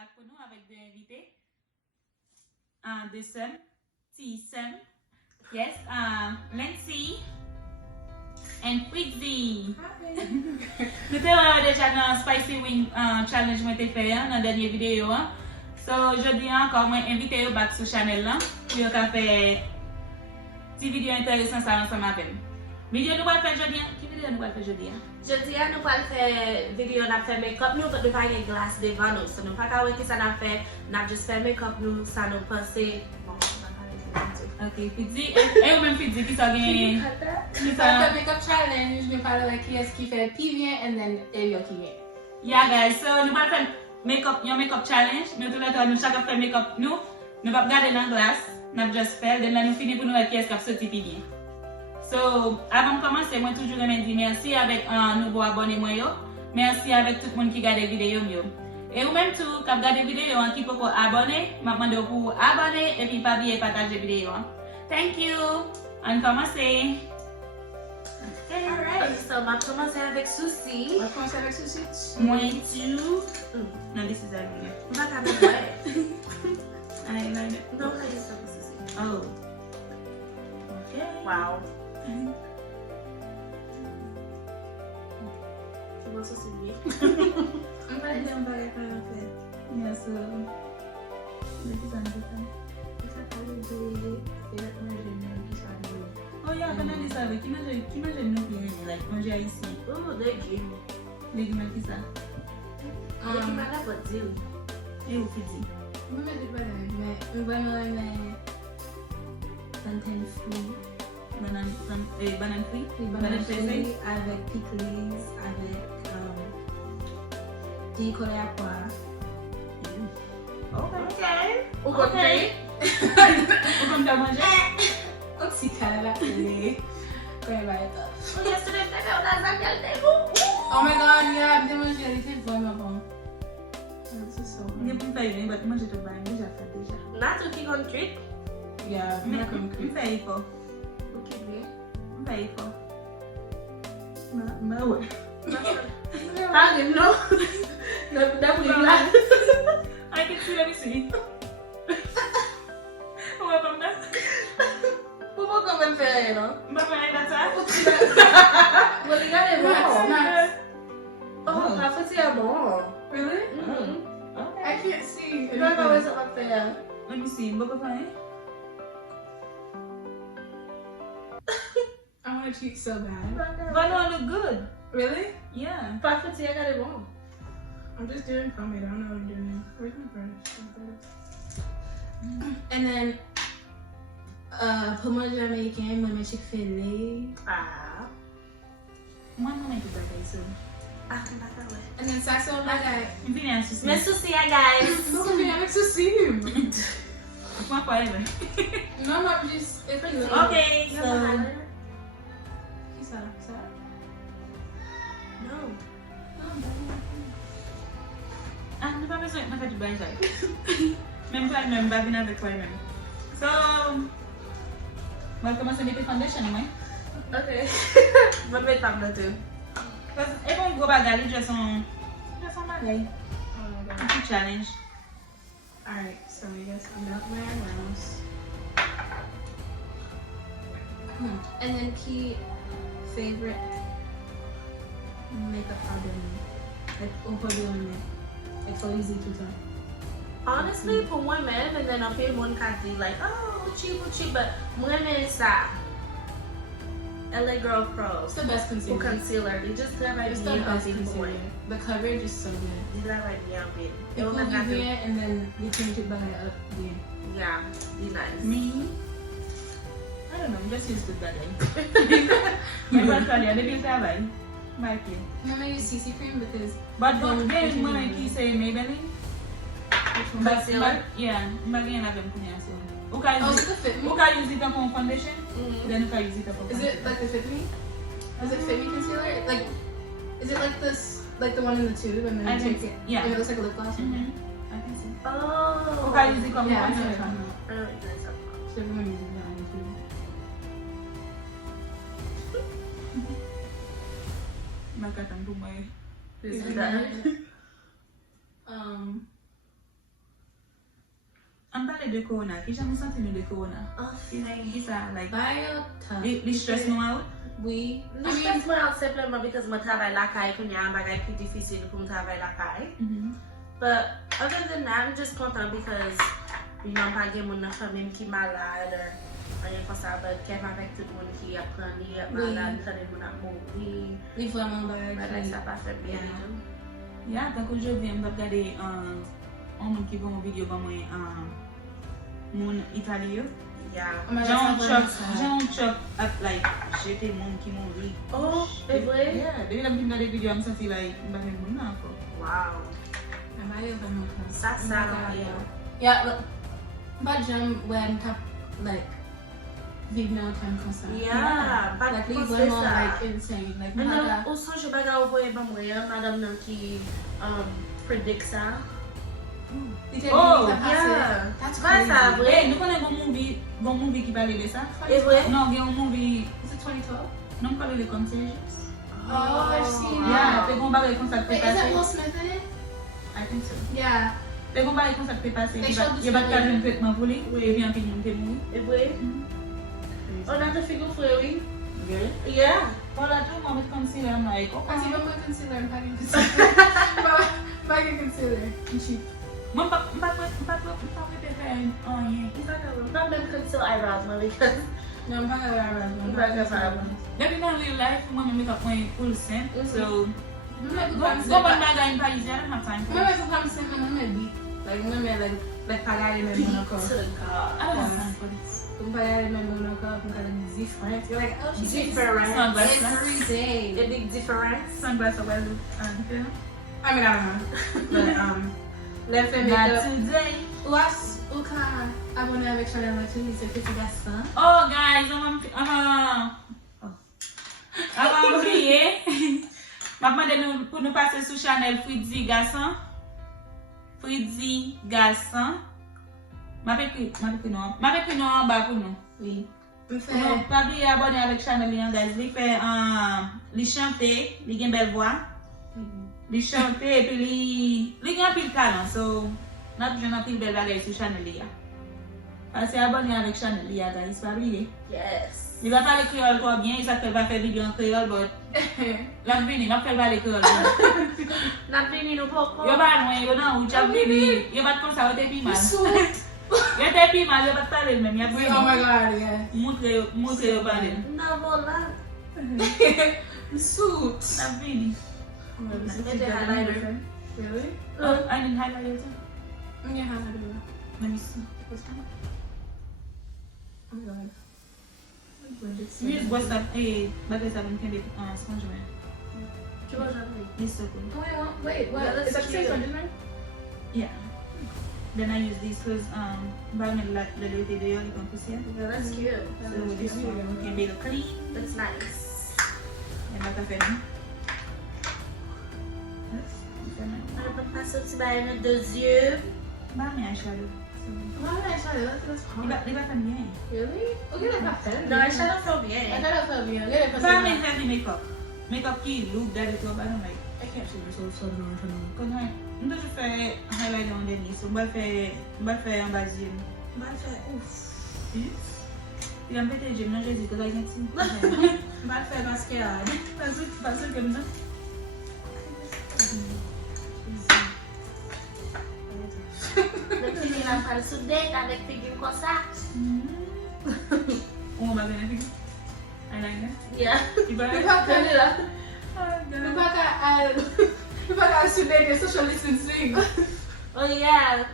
back pour nous avec deux invités. Deux sœurs, T-Sun, yes, Lindsay and Fritzy. Nous avons déjà dans Spicy Wing Challenge moi fait dans la dernière vidéo. So aujourd'hui encore moi invité au back sur channel là pour faire des vidéos intéressantes ensemble avec nous. Vidéo nous va faire aujourd'hui. Qui vidéo nous va faire aujourd'hui? Jeudi, nous allons faire vidéo de faire make-up, nous allons faire une glace devant nous. So, nous ne pouvons pas voir qui ça nous fait, nous allons juste faire make-up, nous, ça nous passe. Bon, ok, Fidzi, et ou même Fidzi qui s'en vient. Qui fait make-up challenge, nous parlons de qui est-ce qui fait qui vient, and then Elio qui vient. Yeah, guys, so nous allons faire make-up challenge. Nous tout le temps, nous chacun fait make-up nous. Nous allons regarder dans la glace, nous allons juste faire, then là nous finissons pour nous voir qui est-ce qui a sorti puis bien. So, avant de commencer, moi toujours me dire merci avec un nouveau abonné moi yo. Merci avec tout le monde qui regarde les vidéos yo. Et ou même tout qui regarde les vidéos qui peut abonner, m'a demandé pour abonner et puis pas oublier partager les vidéos. Thank you. On commence. Alright, so on va commencer avec Souci. On va commencer avec ceci. Moi tout. No, this is everything. On va faire ouais. Eyeliner. Non, là, il ça pour Souci. Oh. Okay. Wow. C'est bon, ça c'est lui. On va aller dans le bagage en fait. Yeah, so. This is everything. Ça parle de c'est la première qui soit Oh yeah, quand on dit ça, qui mange nous bien, like manger ici. Oh, légumes. Légumes qui ça? Légumes à la boîte d'île. Et où Fidzi? Moi, je ne sais pas, mais vraiment, plantain fruit. Banane free? Banane free avec pickles, avec des collés à poire. Okay. Ou côté. Ou comme t'as mangé? Oxycal à clé. Quand il va être Oh, yesterday, on a zappé le table. Oh my god, yeah, bien mangé, elle était vraiment bon. C'est ça. Je peux pas y aller, mais manger tout le monde, déjà fait déjà. Not to keep on trick. Yeah, Mais bien comme je fais effort. Ok, bien. Je fais effort. Mais ouais. Ah, non. D'abord, là. I can see, let me see. On va pas me mettre. Pourquoi comment faire, non? On va faire ça. Vous regardez, Snacks. Oh, la fête c'est bon. Really? Okay. I can't see. Je sais pas comment ça va faire. Let me see. On va pas faire. I want to cheat so bad. But no, look good. Really? Yeah. Pas fête, regardez bon. I'm just doing from it. I don't know what I'm doing. Where's my brush? And then, pour moi Jamaïcain, moi Chick-fil-A. Ah. Moi, je vais faire ça. Ah, d'accord, ouais. And then ça c'est un bagage. Je vais venir ici. Mais souci, guys. Donc on vient avec ceci. Moi, pas elle. Non, non, juste. Okay, so. Qui ça? Ça? Non. Ah, nous pas besoin de faire du bain. Même pas même, pas venir avec toi même. So, on va commencer avec les foundations, ouais. Ok. Je vais mettre table là-dessus. Parce que, et bon, gros bagage, ils sont bagage. Oh my god. Un petit challenge. Alright, so I guess I'm out my eyebrows. And then key favorite makeup powder. Like, over like, so easy to tell. Honestly, pour moi-même, and then après, mon cas dit like, oh, cheap, but moi-même ça. LA Girl Pro. It's the best Pour concealer. concealer, they just travaillent It's the bien best avec moi. concealer. The coverage is so good. Ils travaillent bien bien. They Et on pull a you gâté. there and then they change it by up there. Yeah, it's nice. Me? I don't know, I'm just used to that. Mais pas toi, il y a des travail. Marqué. I'm gonna use CC cream because But don't get money qui c'est Maybelline. Concealer? Yeah, Maybelline avec moi so. oh, Okay, is it the Fit Me? okay, use it for foundation. Mm-hmm. Then okay, use it for Is it like the Fit Me? Is it Fit Me concealer? Like, is it like this, like the one in the tube, and then I you think take so, it? yeah. And it looks like a lip gloss. Mhm. I think so. Oh. Okay, use it for Yeah, I know foundation. what you're talking about. So everyone uses that on YouTube. Makatang bumay. This is And that. then, On parle de corona. Qui j'aime sentir de corona? Oh, Qui ça, like, Biotech. les stress nous out? Oui. I Je mean, stress moi simplement because je travaille la caille, qu'il y a un bagage plus difficile pour travailler la caille. But other than that, I'm just content because you know, pas de mon famille qui est malade, rien comme ça, but qu'elle avec tout le monde qui apprend, qui est malade, qui est mourir. oui, vraiment, Bagage ça pas fait bien. Yeah, tant qu'aujourd'hui, je vais regarder un monde qui voit une vidéo pour moi mon italien. Yeah. J'ai un choc at like, j'étais monde qui mourit. Oh, c'est vrai? Yeah, depuis que je regarde des vidéos, je me sens like, je vais me mourir encore. Wow. Ça, Yeah, but j'aime when tap like vivre dans un temps comme ça. Yeah, pas Like, de it's penser vraiment ça. like insane. Like, Mais non, madame, au son, je vais envoyer par moi, madame nan qui predict ça. Oh, Yeah. That's Vrai, crazy. ça, vrai. Hey, nous connaissons un movie qui parle de ça? Et vrai? Non, il y a un movie, Is it 2012? non, parle de Contagious. Oh, I've seen Yeah, it. fait qu'on parle comme ça peut Wait, is it passer. Will Smith in it? I think so. Yeah. Fait qu'on parle comme ça peut passer. They showed the Il va story. faire un traitement pour lui, et puis un film de mourir. Et vrai? On a te figure frère, oui? Really? Yeah. Voilà, tout le monde considère, I'm like, Kasi okay. ba mo concealer and paging concealer? Paging concealer. And cheap. Moi, pas préférer rien. Pas même conceal eyebrows, moi, because No, I'm paging around. Depuis dans real life, moi, je make up my full scent. So, Mwen go on bagay in Paris, I don't have time for it. pou kam se mwen beat. Like, mwen like pagay men mwen ako. to God. I don't have time for this. Kung pagay men mwen ako, kung kala different. You're like, oh, she's Different. Sunglasses. every day. The big difference. Sunglasses, well, yeah. I mean, I don't know. But, left and Not makeup. today. Ou ka abone avèk chanel mwen tou, se Petit Gaston. Oh, guys, I'm oublié. Je vais demander pour nous passer sur Chanel Fritzi Garçon. Fritzi Garçon. Je vais écrire non en bas pour nous. Oui. Mwen Pour nous, pas oublier abonner avec Chanel, guys. Il fait il chante, il a une belle voix. Il chante et puis il a un pile talent. So, nous avons un pile belle bagage sur Chanel. Passez abonner avec Chanel, guys. Pas oublier. Yes. Il va parler créole trop bien, il s'appelle va faire vidéo en créole, mais la vini, va faire parler créole. N'a venu nous beaucoup. Yo pas loin, yo nan ou chap vini, yo pas comme ça, yo te pi mal. So, Yo te pi mal, yo pas parler même, yo oh vini. my god, yeah. Montre yo parler. N'a volant. Suit. La vini. Mette highlighter. Really? Oh, I need highlighter too. Yeah, how to do that. Let me see. Oh my god. Use WhatsApp, bagay sa mwen kende sponge man. Tu vois, j'avais. It's so cool. Wait, what? Yeah, that's Is that the same cute. one, didn't Yeah. Then I use this because by me la lete de yo, you can see it. Yeah, that's cute. So this one can be clean. That's nice. And like I said, On va passer au petit bail de 2 yeux. bah mais eyeshadow. Why did I try that? That's hard. Il va faire bien. Really? Okay, like a pen. Non, les shadows sont I bien. thought it felt bien. Yeah, So I mean heavy makeup. Makeup qui look that it up, I don't like. I can't see this whole sub on. Quand on doit faire highlighter en dernier, so on va faire un basil. On va faire ouf. Il a pété, j'ai mangé des choses avec ça. On va faire mascarade. Pas sûr comme ça. Le petit la faire sous date avec figure comme ça. On va bien avec. I like that. Yeah. Il va Di ba ka nila? Oh, Di ba ka di ba ka student social distancing? Oh yeah.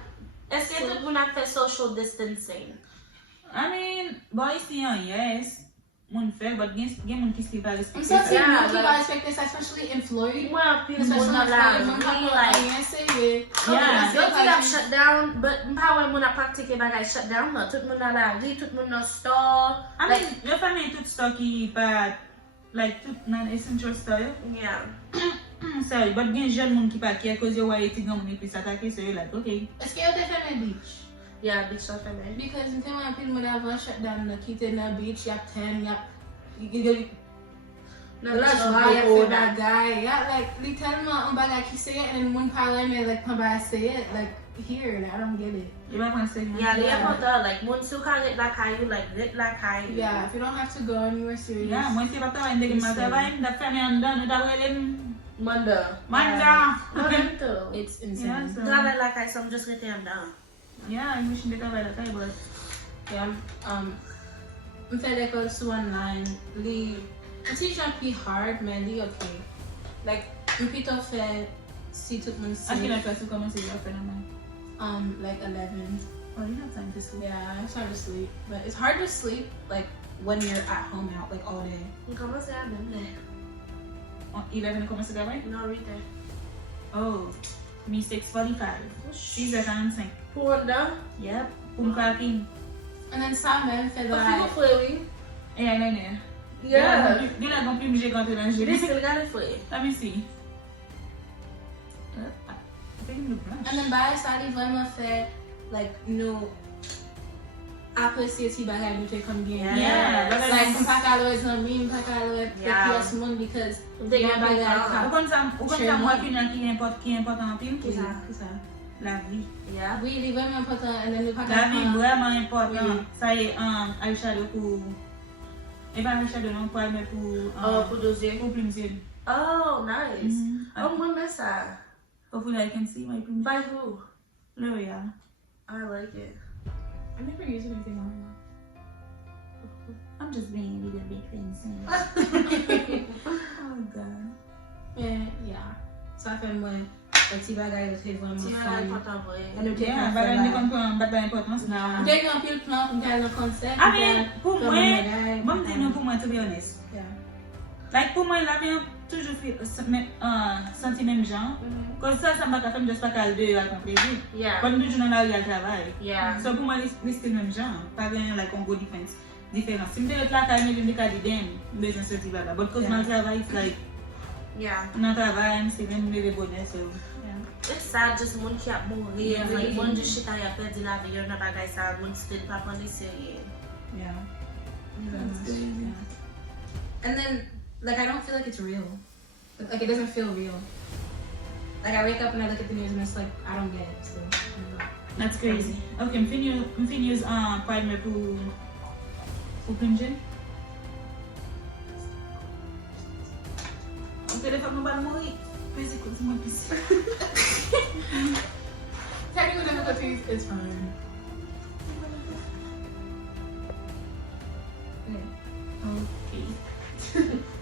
Est-ce que tout le monde a fait social distancing? I mean, boys see yes. Moun fait, but gen moun ki still pa I'm respect. so ça. saying Yeah, you like- guys expect this, especially in Florida. Moi, puis Especially mon in la Florida, when vie, people like. are say it. Yeah. Yo ti ap shut down, but mpa wè moun a praktike bagay shut down la. Tout moun nan la ri, tout moun nan store. I mean, yo fami tout stock ki pa, like, tout nan essential store yo. Yeah. Sorry, but gen jen moun ki pa kye, cause yo waye ti gan moun epi satake, so yo like, okay. Est-ce que yo te fè men beach? Yeah, big shot for me. Because in time when people have a shut down, na kite na beach, yap 10, yap Nan la beach jwa, of yap Bogo fè bagay. Yeah, like, literalman, an bagay ki se it, and moun parle me, like, pan ba se it, like, here. Like, I don't get it. You might want to say Yeah, they Yeah. important. Like, once you can get like you like get like Yeah, if you don't have to go anywhere serious. Yeah, moi si patah yang dari mata lain dah family anda dah boleh Manda. manda. No, them too. It's Yeah, insane. so Not like I some just get them down. yeah, I wish they could have that but Yeah. I'm fed like also online. The teacher be hard, man. They okay. Like, you pick up fed. See to I myself. feel like I should come and see your friend of mine. Like 11. Oh, you have time to sleep. Yeah, I'm starting to sleep, but it's hard to sleep like when you're at home out like all day. Comment ça même? Oh, 11 come and see that right? No, read that. Oh, me 6:45. 6:45. Pour down. Yep. Parking. And then Simon said But that you for we? Eh, I know. Yeah. Dia nak compris me quand tu langes. They still got it for you. Let me see. I think the brush. and then by Sally vraiment fait like no apprécier si bagay nou te kon gen. Yeah. Like mpa ka lo et zanmi, mpa ka lo et Yeah. pios moun because They gen get bagay big ka. Ou kon sa moi opinion qui important en pile? Qui ça? La vie. Yeah. Oui, li vraiment important and then nou pa La vie ka vraiment important. Oui. Ça y est, Aïcha de pour... Et pas Aïcha de non pas, mais pour... Oh, pour doser. Pour plusieurs. Oh, nice. Mhm. Oh, moi, mais ça. Hopefully I can see my plumes. By who? L'Oreal. I like it. I never use anything on that. I'm just being a little bit fancy. Oh God. Yeah. Ça fait moi le petit bagay yo te vraiment Tu fun. vas important pour Et elle. nou te Yeah, but I don't know but the importance now. Dès qu'on pile plan pour faire le concert. I mean, pour moi, bon bon dis nous pour moi to be honest. Yeah. Like pour moi la vie toujours fait senti même genre. Comme ça m'a fait juste pas qu'à deux à compléter. Yeah. Quand nous jouons dans la travail. Yeah. So pour moi les style même genre, pas rien like on go difference. Différence. Si me là quand même me cas dem, besoin sortir là. But cause my travail is like Yeah. non travail, c'est même le bonheur so. It's sad just moun ki ap mouri. Yeah, Really, like- moun di chita ya perdi la vi yo nan bagay sa moun still pa pon li serye. Yeah. That's crazy. And then, like, I don't feel like it's real. Like, it doesn't feel real. Like, I wake up and I look at the news and it's like, I don't get it. So, That's crazy. Okay, me fin use primer pour plonger. O telefone não vai morrer. Pensei que eu uma piscina. technical difficulties is fine. Okay.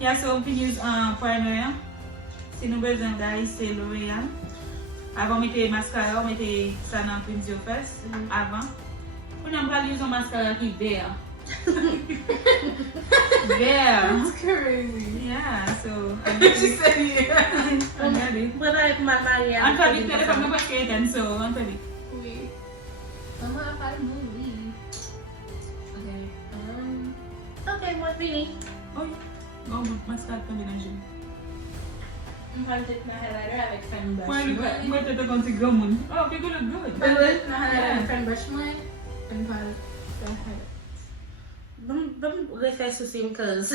Yeah, so we use primer. Si nous besoin guys, c'est L'Oreal. Avant mettez mascara, on mettez ça dans plusieurs first. Avant. On a pas use un mascara qui vert. Vert. That's crazy. Yeah, so She said, yeah. I'm ready. Mwen pa ek man mariye. I'm probably telefone number straight and so I'm ready. Oui. Mama, I movie. Okay. Okay, mwen fini. Oh, go mascara também na gente. I'm going to take my highlighter avec fan brush. Moi, tu te comptes gomme. Oh, people look good. I'm going to take my highlighter avec fan brush mine and put the highlight. Bam refe sou sim cause.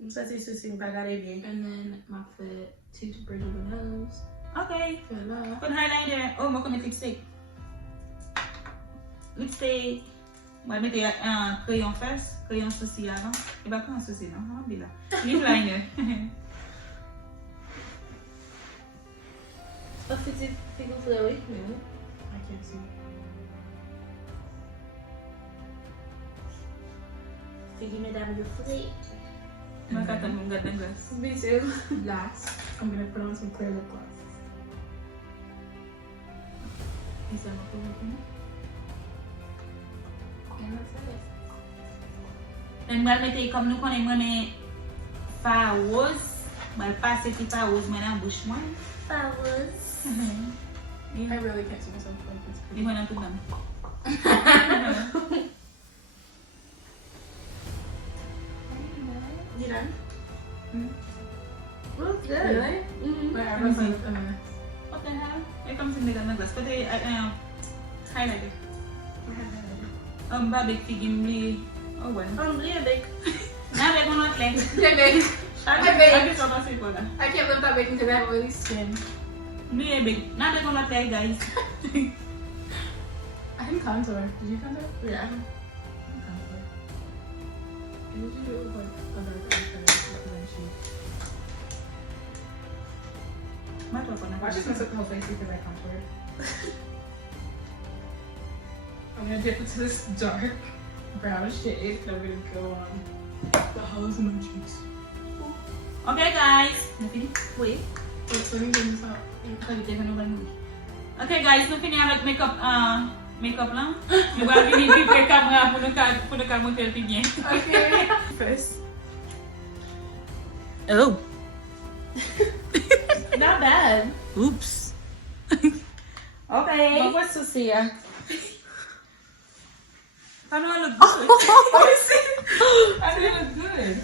Mwen sa si sou sim pa gare bien. And then my foot, two bridge of the nose. Okay. Fill up. Put highlighter. Oh, mau comer lipstick. Lipstick. Moi, mettez crayon first. Crayon sourcil avant. Et pas crayon sourcil, non? On dit là. Lip liner. O fiti figo flewe? No, I can't see. Figi medam yo fle. Moi, quand on regarde dans glace. Me too. Last, I'm going to put on some clear lip gloss. Et ça m'a fait beaucoup. And that's it. Et moi, mettez comme nous connaissons, moi, mais fard rose. Moi, pas ce qui fard rose, moi, dans la bouche, moi. Flowers. I really can't see myself like this. Et moi, dans tout le monde. You done? Mm. Looks good. Really? Mm-hmm. My eyebrows look a mess. What the hell? Here comes in the glass. But they highlighter. Babek figin me. Oh well. Liye bek. Now we're going to like. I can't lift up baking because I have oily skin. Maybe. Not they gonna tell guys. I can contour. Did you contour? Yeah. I can contour. I usually do it with like a darker eyeshadow and then cheek. Watch this mess up the whole face because I contoured. I'm gonna dip into this dark brown shade and I'm gonna go on the hollows of my cheeks. Okay guys. Wait. Wait, let me bring this out. Okay guys, nous finissons avec make-up là. Nous allons venir piper la caméra pour nous montrer le bien. Okay. First. Oh. Not bad. Oops. Okay. But what's to see? How do I look good? How do I look good?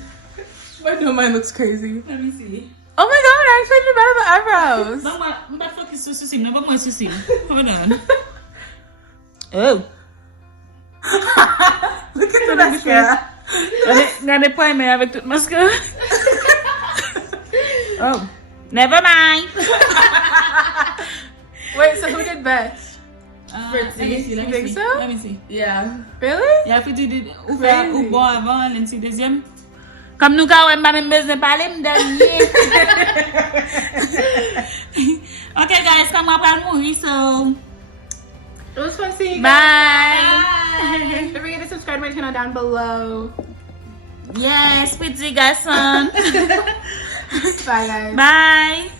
I know mine looks crazy. Let me see. Oh my god, I actually did better with the eyebrows. I'm not focused on Susie. No, but Susie. Hold on. Oh. Look at the mascara. Regardez primer avec toute mascara. Oh. Never mind. Wait, so who did best? Let me see. You think so? Let me see. Yeah. Really? Yeah, if you did ou Crazy. bon avant, l'un si deuxième. Comme nous quand même pas même besoin de parler, m'donner. Okay guys, come up and mourir, so It was fun seeing you. bye. Bye. Don't forget to subscribe to my channel down below. Yes, petit garçon. Bye guys. Bye.